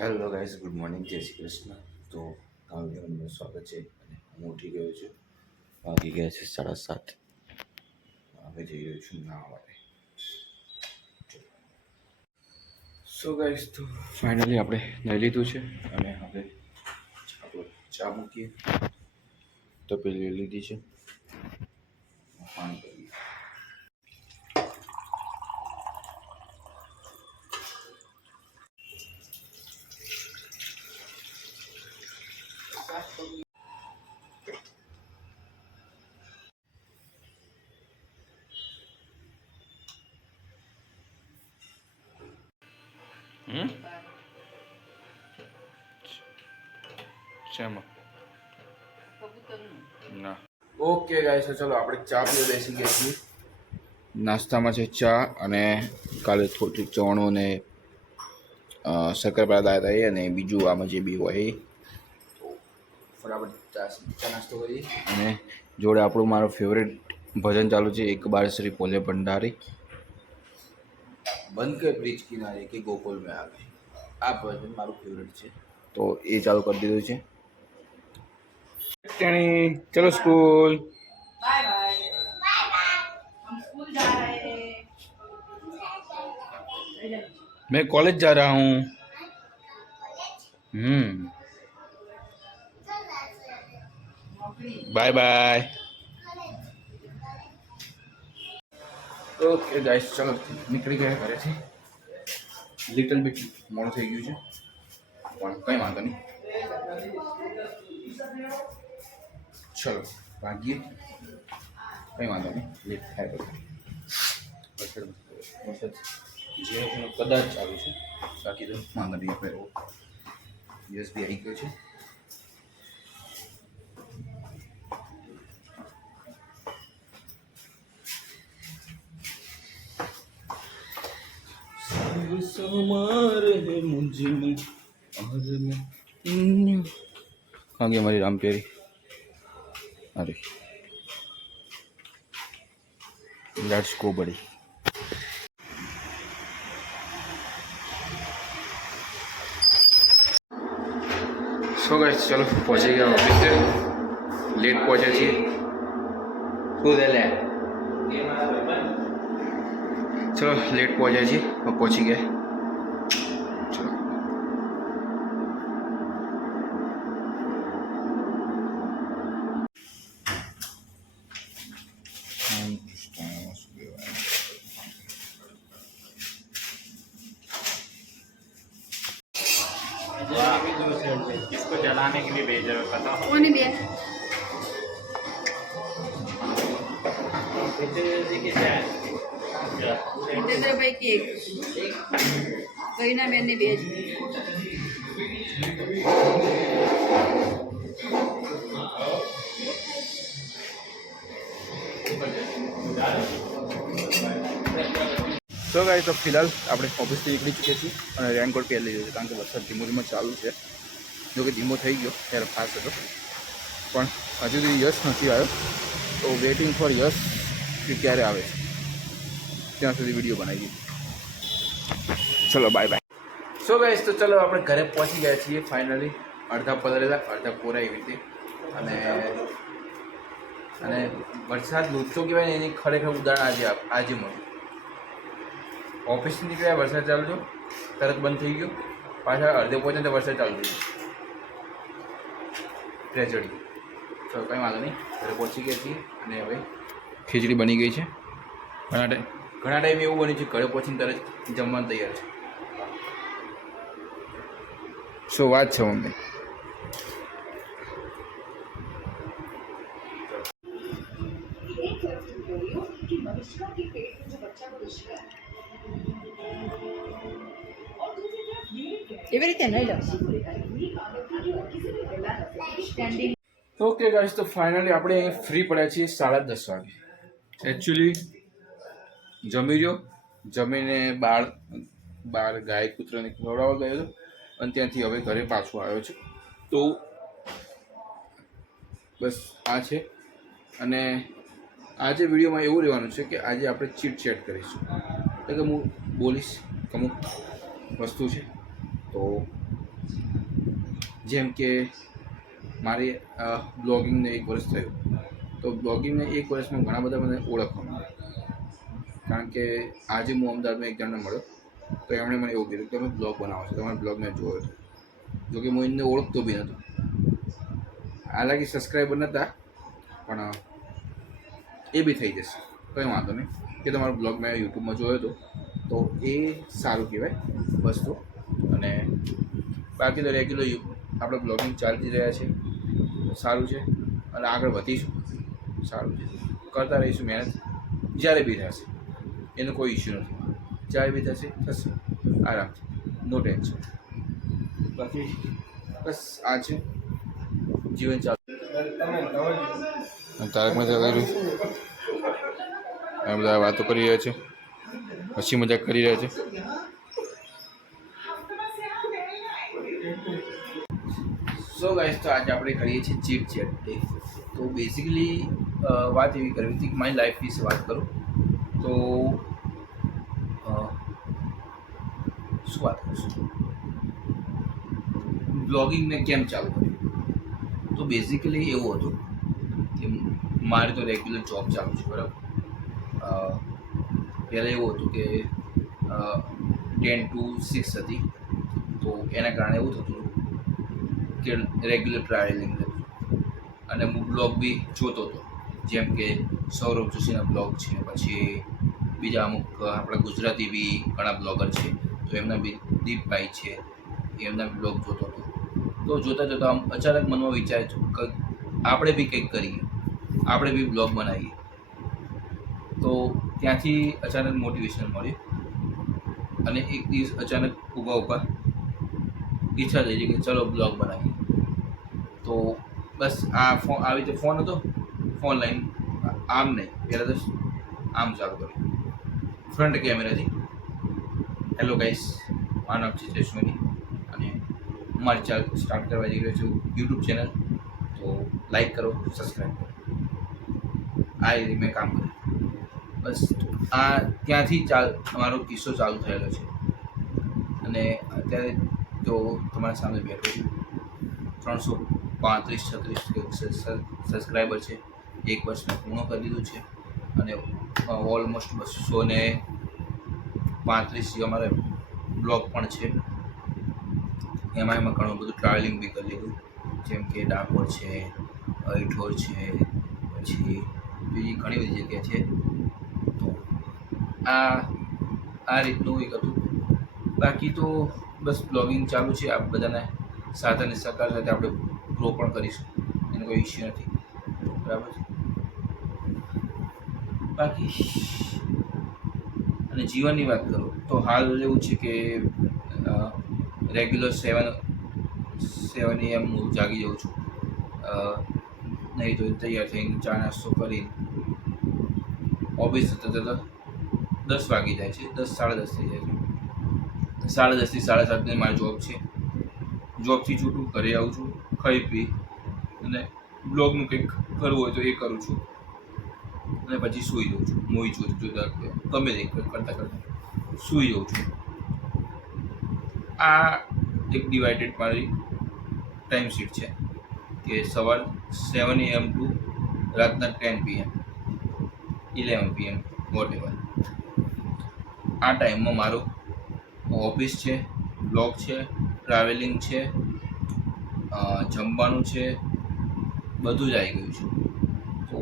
Hello guys, good morning, જય શ્રી કૃષ્ણ. તો કામનું સ્વાગત છે. અને હું ઉઠી ગયો છું. વાગી ગયા છે 7:30. હવે જઈ રહ્યો છું નાહવા માટે. સો ગાઈઝ, તો ફાઇનલી આપણે લઈ લીધું છે અને હવે ચા મૂકીએ. તો પેલી લીધી છે, પાણી કરીએ. શેમાં ના. ઓકે ગાઈસ, તો ચલો આપણે ચા પીવા બેસી ગયા છીએ. નાસ્તામાં છે ચા અને કાલે થોડી ચવાણું અને શક્કરપારા લાવ્યા હતા અને બીજું આમાં જે બી હોય એ. તો ફટાફટ ચા નાસ્તો કરીએ અને જોડે આપણું મારું ફેવરેટ ભજન ચાલુ છે, એક બાર શ્રી પોલે ભંડારી બંધ કે બ્રિજ કિનારે કે ગોકુલ મેં આવે. આ ભજન મારું ફેવરેટ છે, તો એ ચાલુ કરી દીધું છે. चलो school. Bye bye. Bye bye. हम स्कूल जा रहे हैं. मैं कॉलेज जा रहा हूँ. Bye bye. ओके गाइस, चलो નીકળી ગયા ઘરેથી. લિટલ બિટ મોડું થઈ ગયું છે, પણ કંઈ વાંધો નહીં. ચલો ભાગીએ, કંઈ વાંધો નહીં. લેટ થાય તો વરસાદ જે કદાચ ચાલુ છે, બાકી તો વાંધો નહીં. આપણે દિવસ બી આવી ગયો છે. कहाँ गई हमारी राम प्यारी? अरे लेट्स गो बड़ी. सो गाइस, चलो पहुँचे गया ऑफिस से. लेट पहुँचे છીએ. શું દે લે? चलो लेट पहुँचे છીએ, पहुँची गए. चलो इसको जलाने के लिए भेज रहे हो, पता हो? कौन है जितेंद्र भाई की एक करीना मैन ने भेज. તો ગાઈસ, તો ફિલહાલ આપણે ઓફિસથી નીકળી ચૂક્યા છીએ અને રેનકોટ પહેરી લીધો છે, કારણ કે વરસાદ ધીમો ધીમો ચાલુ છે. જો કે ધીમો થઈ ગયો ત્યારે ફાસ્ટ હતો, પણ હજુ સુધી યશ નથી આવ્યો. તો વેઇટિંગ ફોર યશ કે ક્યારે આવે છે, ત્યાં સુધી વિડીયો બનાવીએ. ચલો બાય બાય. સો ગાઈસ, તો ચલો આપણે ઘરે પહોંચી ગયા છીએ ફાઇનલી. અડધા પલળેલા અડધા કોરા એવી રીતે. અને વરસાદ લુચ્ચો કહેવાય ને, એની ખરેખર ઉદાહરણ આજે મળ્યું. ઓફિસથી નીકળ્યા, વરસાદ ચાલુ થયો, તરત બંધ થઈ ગયો. પાછા અડધે પહોંચે તો વરસાદ ચાલુ થઈ ગયો. ટ્રેજડી. તો કંઈ વાંધો નહીં, ઘરે પહોંચી ગયા છીએ અને હવે ખીચડી બની ગઈ છે. ઘણા ટાઈમ એવું બન્યું છે ઘરે પહોંચીને તરત જમવાનું તૈયાર છે. શું વાત છે મમ્મી? એવી રીતે નહીં લો. ઓકે ગાઈસ, તો ફાઇનલી આપણે અહીં ફ્રી પડ્યા છીએ 10:30 વાગે. એકચ્યુઅલી જમી રહ્યો, જમીને બહાર ગાય કૂતરાને ખવડાવવા ગયો હતો અને ત્યાંથી હવે ઘરે પાછો આવ્યો છું. તો બસ આ છે. અને આજે વિડીયોમાં એવું રહેવાનું છે કે આજે આપણે ચીટ ચેટ કરીશું, એટલે કે હું બોલીશ અમુક વસ્તુ છે, તો જેમ કે મારી બ્લોગિંગને 1 વર્ષ થયું, તો બ્લોગિંગને 1 વર્ષમાં ઘણા બધા મને ઓળખવા મળ્યા. કારણ કે આજે હું અમદાવાદમાં એક જણને મળ્યો, તો એમણે મને એવું કીધું કે તમે બ્લોગ બનાવો છો, તમારો બ્લોગ મેં જોયો હતો. જોકે હું એમને ઓળખતો બી નહોતો, હાલાકી સબસ્ક્રાઈબર નહોતા, પણ એ બી થઈ જશે, કંઈ વાંધો નહીં. કે તમારો બ્લોગ મેં યુટ્યુબમાં જોયો હતો, તો એ સારું કહેવાય વસ્તુ. અને બાકી તો રેગ્યુલર આપણે બ્લોગિંગ ચાલતી રહ્યા છે, સારું છે. અને આગળ વધીશું, સારું છે, કરતા રહીશું મહેનત. જ્યારે બી થશે એનો કોઈ ઇશ્યુ નથી, જ્યારે બી થશે આરામથી, નો ટેન્શન. બાકી બસ આ છે જીવન ચાલુ. તારક મહેતા કર્યું, આ બધા વાતો કરી રહ્યા છે, હસી મજાક કરી રહ્યા છે. સો ગાઈસ, તો આજે આપણે કરીએ છીએ ચીટ ચેટ ડે. તો બેઝિકલી વાત એવી કરવી હતી કે મારી લાઈફ વિશે વાત કરું તો શું વાત કરીશું, બ્લોગિંગને કેમ ચાલુ કર્યું. તો બેઝિકલી એવું હતું કે મારી તો રેગ્યુલર જોબ ચાલુ છે, બરાબર. પહેલાં એવું હતું કે 10 to 6 હતી, તો એના કારણે એવું થતું હતું કે રેગ્યુલર ટ્રાવેલિંગ હતું. અને હું બ્લોગ બી જોતો હતો, જેમ કે સૌરભ જોશીના બ્લોગ છે, પછી બીજા અમુક આપણા ગુજરાતી બી ઘણા બ્લોગર છે, તો એમના બી દીપભાઈ છે, એમના બ્લોગ જોતો હતો. તો જોતાં જોતાં આમ અચાનક મનમાં વિચાર કે આપણે બી કંઈક કરીએ, આપણે બી બ્લોગ બનાવીએ. તો ત્યાંથી અચાનક મોટિવેશન મળ્યું, અને એક દિવસ અચાનક ઊભા ઈચ્છા થઈ કે ચલો બ્લોગ બનાવીએ. તો બસ આવી રીતે ફોન હતો, ફોન લઈને આમ નહીં, પહેલાં તો આમ ચાલુ કર્યું ફ્રન્ટ કેમેરાથી. હેલો ગાઈસ, મારું નામ છે જયશ્વની, અને મારી ચાલ સ્ટાર્ટ કરવા જઈ રહ્યો છું યુટ્યુબ ચેનલ. તો લાઈક કરો, સબસ્ક્રાઈબ કરો. આ રીતે મેં કામ કર્યું. બસ ત્યાંથી અમારો કિસ્સો ચાલુ થયેલો છે. અને અત્યારે તો તમારા સામે બેઠો છું, 335-36 સબસ્ક્રાઈબર છે. 1 વર્ષ મેં પૂર્ણ કરી દીધું છે, અને ઓલમોસ્ટ 235 જેવા મારા બ્લોગ પણ છે. એમાં ઘણું બધું ટ્રાવેલિંગ બી કરી લીધું, જેમ કે ડાકોર છે, અરીઠોર છે, પછી બીજી ઘણી બધી જગ્યા છે. તો આ રીતનું એક હતું. બાકી તો બસ બ્લોગિંગ ચાલુ છે. આ બધાને સાથ અને સહકાર સાથે આપણે ગ્રો પણ કરીશું, એનો કોઈ ઇશ્યુ નથી, બરાબર છે. બાકી અને જીવનની વાત કરું તો હાલ એવું છે કે રેગ્યુલર 7 AM હું જાગી જાઉં છું. નહીં તો તૈયાર થઈને ચા નાસ્તો કરી ઓફિસ જતા 10 વાગી જાય છે, 10 સાડા 10 થઈ જાય છે. 10:30 થી 7:30 મારી જોબ છે. જોબથી છૂટું ઘરે આવું છું, ખાઈ પી અને બ્લોગનું કંઈક કરવું હોય તો એ કરું છું, અને પછી સૂઈ જાઉં છું. મૂવી જોતા ગમે તે કરતાં સૂઈ જાઉં છું. આ એક ડિવાઇડેડ મારી ટાઈમ શીટ છે કે સવાર 7 AM ટુ રાતના 10 PM 11 PM વોટ એવર. આ ટાઈમમાં મારો ઓફિસ છે, બ્લોગ છે, ટ્રાવેલિંગ છે, જમવાનું છે, બધું જ આવી ગયું છે. તો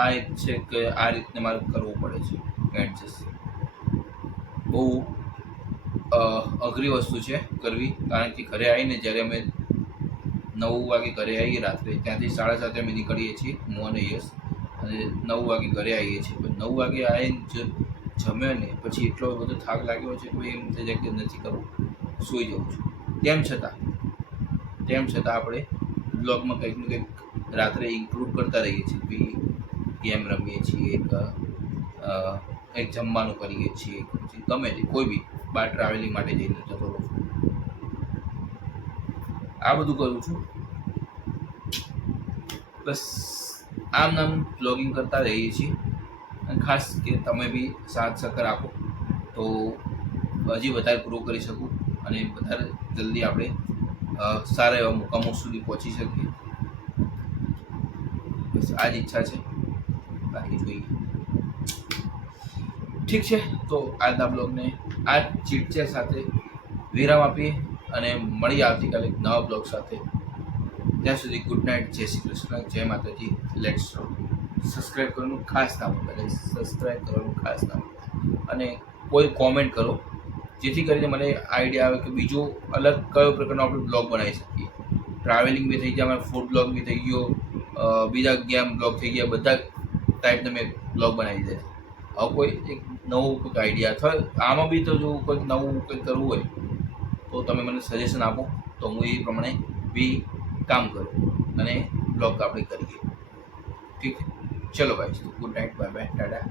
આ એક છે કે આ રીતને મારે કરવું પડે છે એડજસ્ટ. બહુ અઘરી વસ્તુ છે કરવી, કારણ કે ઘરે આવીને જ્યારે અમે 9 વાગે ઘરે આવીએ રાત્રે, ત્યાંથી 7:30 અમે નીકળીએ છીએ, હું અને યશ, અને 9 વાગે ઘરે આવીએ છીએ. પણ 9 વાગે આવીને જમ્યો ને પછી એટલો બધો થાક લાગ્યો છે કે એમ થઈ જાય કે નથી કરવું, સૂઈ જવું છું. તેમ છતાં આપણે બ્લોગમાં કંઈક ને કંઈક રાત્રે ઇન્ક્લુડ કરતા રહીએ છીએ. પછી ગેમ રમીએ છીએ, એક જમવાનું કરીએ છીએ, પછી ગમે તે કોઈ બી બહાર ટ્રાવેલિંગ માટે જઈને જતો રહું છું. આ બધું કરું છું. બસ આમ બ્લોગિંગ કરતા રહીએ છીએ. અને ખાસ કે તમે બી સાથ સહકાર આપો તો હજી વધારે ગ્રો કરી શકું, અને વધારે જલ્દી આપણે સારા એવા મુકામો સુધી પહોંચી શકીએ. બસ આ જ ઈચ્છા છે, બાકી જોઈએ. ઠીક છે, તો આજના બ્લોગને આ ચીટચેટ સાથે વિરામ આપીએ અને મળીએ આવતીકાલે એક નવા બ્લોગ સાથે. ત્યાં સુધી ગુડ નાઇટ, જય શ્રી કૃષ્ણ, જય માતાજી, લેટ્સ રોલ. સબસ્ક્રાઈબ કરવાનું ખાસ ના ભૂલતા, સબસ્ક્રાઈબ કરવાનું ખાસ ના ભૂલતા અને કોઈ કોમેન્ટ કરો જેથી કરીને મને આઈડિયા આવે કે બીજો અલગ કયો પ્રકારનો આપણે બ્લોગ બનાવી શકીએ. ટ્રાવેલિંગ બી થઈ ગયા, અમારે ફૂડ બ્લોગ બી થઈ ગયો, બીજા ગેમ બ્લોગ થઈ ગયા, બધા ટાઈપના મેં બ્લોગ બનાવી દીધા છે. હવે કોઈ એક નવું કોઈક આઈડિયા અથવા આમાં બી તો જો કોઈક નવું કંઈક કરવું હોય તો તમે મને સજેશન આપો, તો હું એ પ્રમાણે બી કામ કરું અને બ્લોગ આપણે કરીએ. ઠીક છે, ચલો ભાઈ, good night, bye bye, Tata.